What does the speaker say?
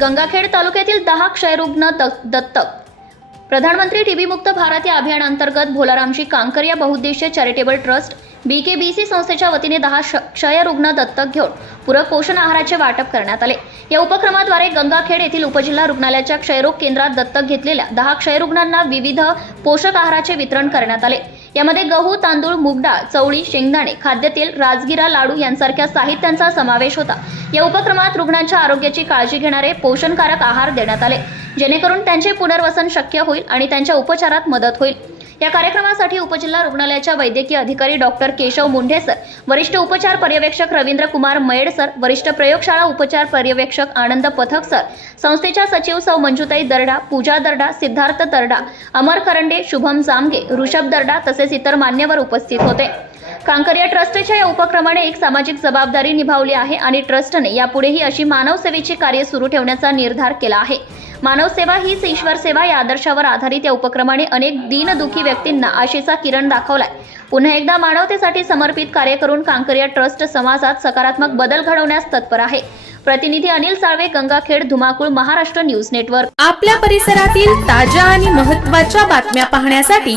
गंगाखेड तालुक्यातील दहा क्षयरुग्ण दत्तक. प्रधानमंत्री टीबी मुक्त भारत या अभियानांतर्गत भोलारामजी कांकरिया बहुउद्देशीय charitable trust B K B C संस्थेच्या वतीने दहा क्षयरुग्ण दत्तक घेऊन पूरक पोषण आहाराचे वाटप करण्यात आले. या उपक्रमाद्वारे गंगाखेड येथील उपजिल्हा रुग्णालयाच्या क्षयरोग केंद्रात दत्तक घेतलेल्या दहा क्षयरुग्णांना विविध पोषक आहाराचे वितरण करण्यात आले. यामध्ये गहू तांदूळ मुगडाळ चवळी शेंगदाणे खाद्यतेल राजगिरा लाडू यांसारख्या साहित्यांचा समावेश होता. या उपक्रमात रुग्णांच्या आरोग्याची काळजी घेणारे पोषणकारक आहार देण्यात आले जेणेकरून त्यांचे पुनर्वसन शक्य होईल आणि त्यांच्या उपचारात मदत होईल. या कार्यक्रमासाठी उपजिल्हा रुग्णालयाच्या वैद्यकीय अधिकारी डॉक्टर केशव मुंढे सर वरिष्ठ उपचार पर्यवेक्षक रवींद्र कुमार मयेड सर वरिष्ठ प्रयोगशाळा उपचार पर्यवेक्षक आनंद पथक सर संस्थेच्या सचिव सौ मंजुताई दर्डा पूजा दर्डा सिद्धार्थ दर्डा अमर करंडे शुभम जामगे ऋषभ दर्डा तसेच इतर मान्यवर उपस्थित होते. कांकरिया ट्रस्टच्या या उपक्रमाने एक सामाजिक जबाबदारी निभावली आहे आणि ट्रस्टने यापुढेही अशी मानवसेवेची कार्य सुरू ठेवण्याचा निर्धार केला आहे. मानवसेवा हीच ईश्वर सेवा या आदर्शावर आधारित या उपक्रमाने अनेक दीनदुखी व्यक्तींना आशेचा किरण दाखवलाय. पुन्हा एकदा मानवतेसाठी समर्पित कार्य करून कांकरिया ट्रस्ट समाजात सकारात्मक बदल घडवण्यास तत्पर आहे. प्रतिनिधी अनिल साळवे गंगाखेड धुमाकूळ महाराष्ट्र न्यूज नेटवर्क. आपल्या परिसरातील ताज्या आणि महत्त्वाच्या बातम्या पाहण्यासाठी